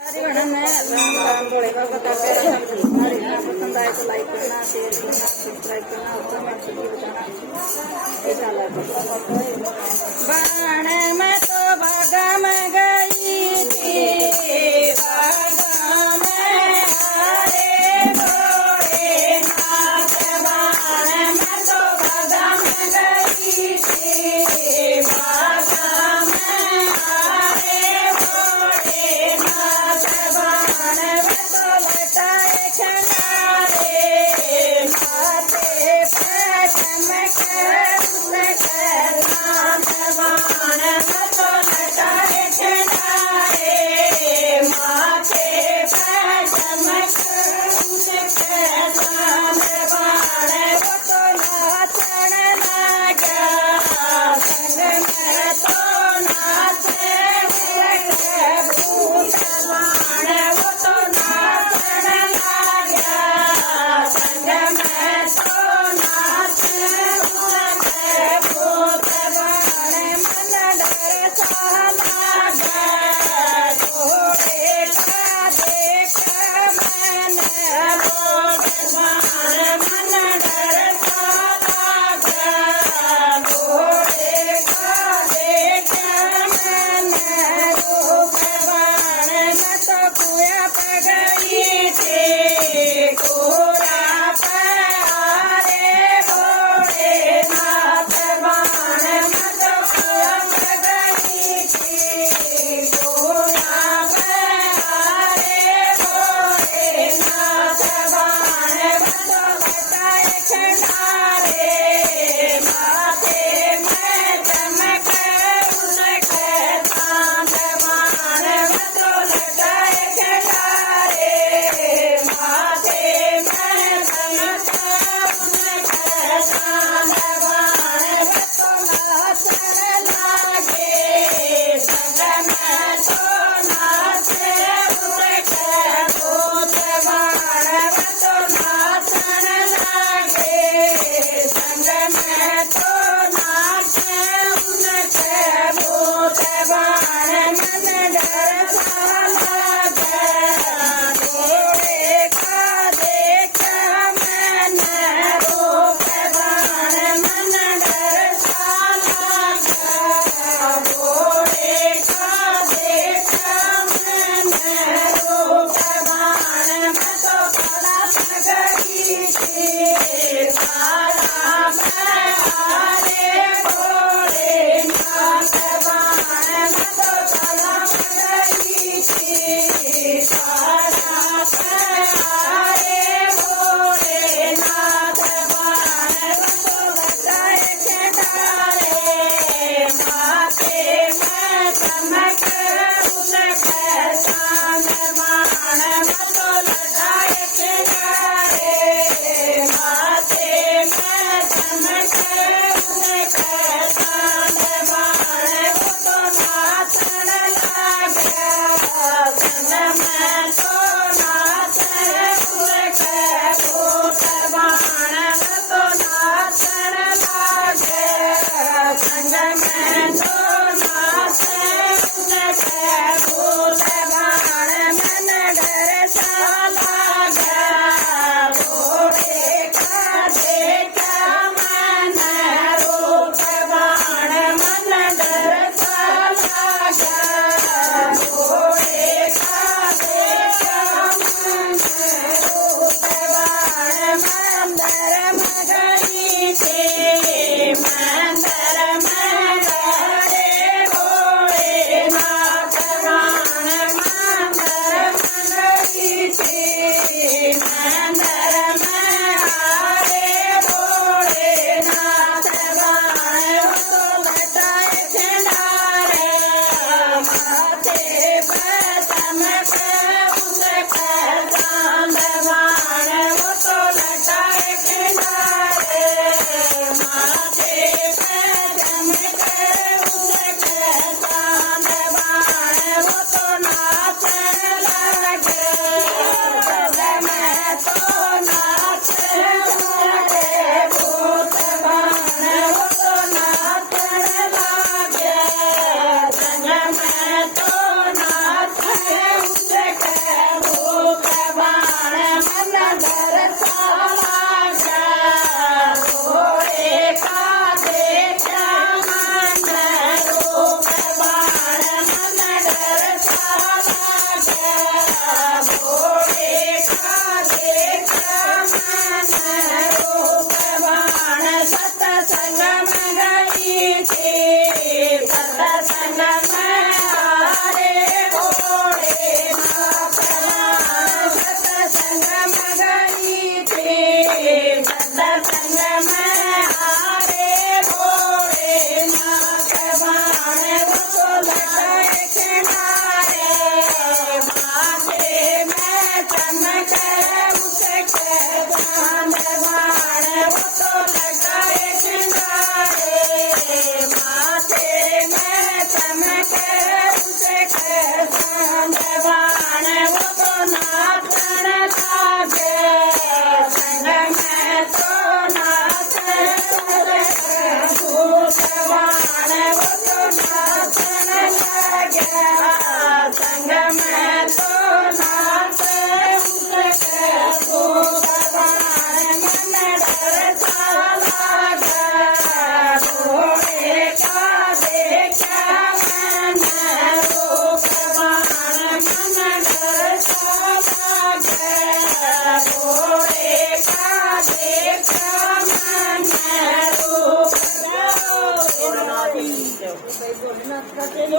राम राम भोले बाबा का प्यारा हमारे यहाँ पसंद आए तो लाइक करना, शेयर करना, सब्सक्राइब करना, कमेंट करके बताना। बाण में तो भागा में गई थी, भागा में हरे भोले नाथ। बाण में तो भागा में गई थी, भागा में हरे भोले नाथ। बाण में तो लटाए खंडारे, माथे पे चमक उसके नाथ। बाण में तो लटाए खंडारे, माथे पे चमक उसके नाथ। बाण वो तो नाचन लगा, संग में तो नाचे उनके भूत। बाण वो तो नाचन लगा, संग में तो नाचे उनके भूत। बाण मन डर सा लगा, घोड़े का देख मैंने रोग। बाण मन डर सा लगा, घोड़े का देख मैंने रोग। बाण में तो कुआ पे गई थी, कुआ पे हरे भोले नाथ। बाण में तो कुआ पे गई थी, कुआ पे हरे भोले नाथ। बाण में तो लटाए खंडारे, माथे में चमक उसके चांद। बाण में तो लटाए खंडारे, माथे में चमक उसके चांद। बाण में तो नाचन लगे, संग में तो नाचे उसके भूत। बाण में तो नाचन लगे, संग में तो नाचे उसके भूत। बाण मन डर सा लगा, घोड़े का देख मैंने रूप। बाण मन डर सा लगा, घोड़े का देख मैंने रूप। बाण में तो काला गई थी, काला में हरे भोले नाथ। बाण में तो काला गई थी, काला में हरे भोले नाथ। बाण में तो लटाए खंडारे, माथे में चमक उसके चांद। बाण में तो लटाए खंडारे, माथे में चमक उसके चांद। बाण वो तो नाचन लगा, संग में तो नाचे उसके भूत। बाण में तो नाचन लगा, संग में तो नाचे उसके भूत। बाण मन डर सा लगा, घोड़े का देख मैंने रूप। बाण मन डर सा लगा, घोड़े का देख मैंने रूप। बाण मंदिर में गई थी, मंदिर में हरे भोले नाथ। बाण मंदिर में गई थी, मंदिर में हरे भोले नाथ। बाण वो तो लटाए खंडारे, माथे पे चमक उसके चांद। बाण वो तो लटाए खंडारे, माथे पे चमक उसके चांद। बाण वो तो नाचन लगे, जग में तो नाचे उसके भूत। बाण वो तो नाचन लगे, जग में तो नाचे उसके ભોલેનાથ